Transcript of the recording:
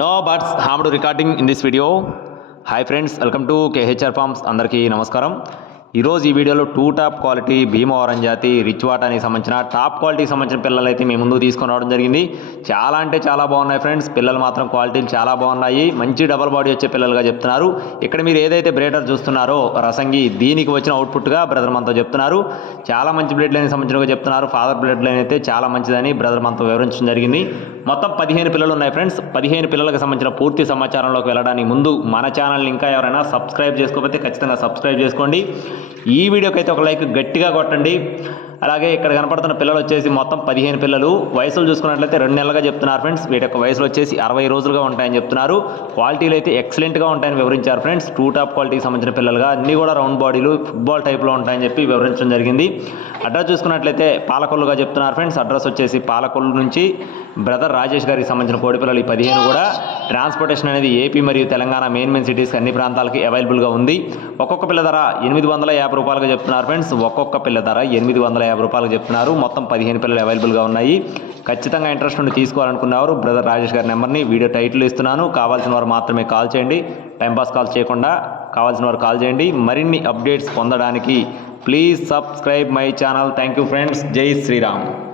No birds harmed recording in this video hi friends welcome to KHR farms అందరికీ నమస్కారం. ఈరోజు ఈ వీడియోలో టూ టాప్ క్వాలిటీ భీమవరం జాతి రిచ్ వాటానికి సంబంధించిన టాప్ క్వాలిటీకి సంబంధించిన పిల్లలు అయితే మీ ముందు తీసుకొని రావడం జరిగింది. చాలా అంటే చాలా బాగున్నాయి ఫ్రెండ్స్ పిల్లలు మాత్రం క్వాలిటీలు చాలా బాగున్నాయి. మంచి డబల్ బాడీ వచ్చే పిల్లలుగా చెప్తున్నారు. ఇక్కడ మీరు ఏదైతే బ్రేటర్ చూస్తున్నారో రసంగి దీనికి వచ్చిన అవుట్పుట్గా బ్రదర్ మనతో చెప్తున్నారు. చాలా మంచి బ్లడ్ లైన్ సంబంధించినగా చెప్తున్నారు. ఫాదర్ బ్లడ్ లైన్ అయితే చాలా మంచిదని బ్రదర్ మనతో వివరించడం జరిగింది. మొత్తం పదిహేను పిల్లలు ఉన్నాయి ఫ్రెండ్స్ పదిహేను పిల్లలకు సంబంధించిన పూర్తి సమాచారంలోకి వెళ్ళడానికి ముందు మన ఛానల్ని ఇంకా ఎవరైనా సబ్స్క్రైబ్ చేసుకోకపోతే ఖచ్చితంగా సబ్స్క్రైబ్ చేసుకోండి. ఈ వీడియోకి అయితే ఒక లైక్ గట్టిగా కొట్టండి. అలాగే ఇక్కడ కనపడుతున్న పిల్లలు వచ్చేసి మొత్తం పదిహేను పిల్లలు. వయసులు చూసుకున్నట్లయితే రెండు నెలలుగా చెప్తున్నారు ఫ్రెండ్స్. వీటి యొక్క వయసులు వచ్చేసి అరవై రోజులుగా ఉంటాయని చెప్తున్నారు. క్వాలిటీలు అయితే ఎక్సలెంట్గా ఉంటాయని వివరించారు ఫ్రెండ్స్. టూ టాప్ క్వాలిటీకి సంబంధించిన పిల్లలుగా అన్నీ కూడా రౌండ్ బాడీలు ఫుట్బాల్ టైప్లో ఉంటాయని చెప్పి వివరించడం జరిగింది. అడ్రస్ చూసుకున్నట్లయితే పాలకొల్లుగా చెప్తున్నారు ఫ్రెండ్స్. అడ్రస్ వచ్చేసి పాలకొల్లు నుంచి బ్రదర్ రాజేష్ గారికి సంబంధించిన కోడి పిల్లలు ఈ పదిహేను కూడా. ట్రాన్స్పోర్టేషన్ అనేది ఏపీ మరియు తెలంగాణ మెయిన్ మెయిన్ సిటీస్కి అన్ని ప్రాంతాలకి అవైలబుల్గా ఉంది. ఒక్కొక్క పిల్ల ధర ఎనిమిది వందల యాభై రూపాయలుగా చెప్తున్నారు ఫ్రెండ్స్. ఒక్కొక్క పిల్ల ధర ఎనిమిది వందల యాభై రూపాయలు చెప్తున్నారు. మొత్తం పదిహేను పిల్లలు అవైలబుల్గా ఉన్నాయి. ఖచ్చితంగా ఇంట్రెస్ట్ ఉండి తీసుకోవాలనుకున్నారు. బ్రదర్ రాజేష్ గారి నెంబర్ని వీడియో టైటిల్ ఇస్తున్నాను. కావాల్సిన వారు మాత్రమే కాల్ చేయండి. టైంపాస్ కాల్ చేయకుండా కావాల్సిన వారు కాల్ చేయండి. మరిన్ని అప్డేట్స్ పొందడానికి please subscribe my channel. Thank you friends. Jai Shriram.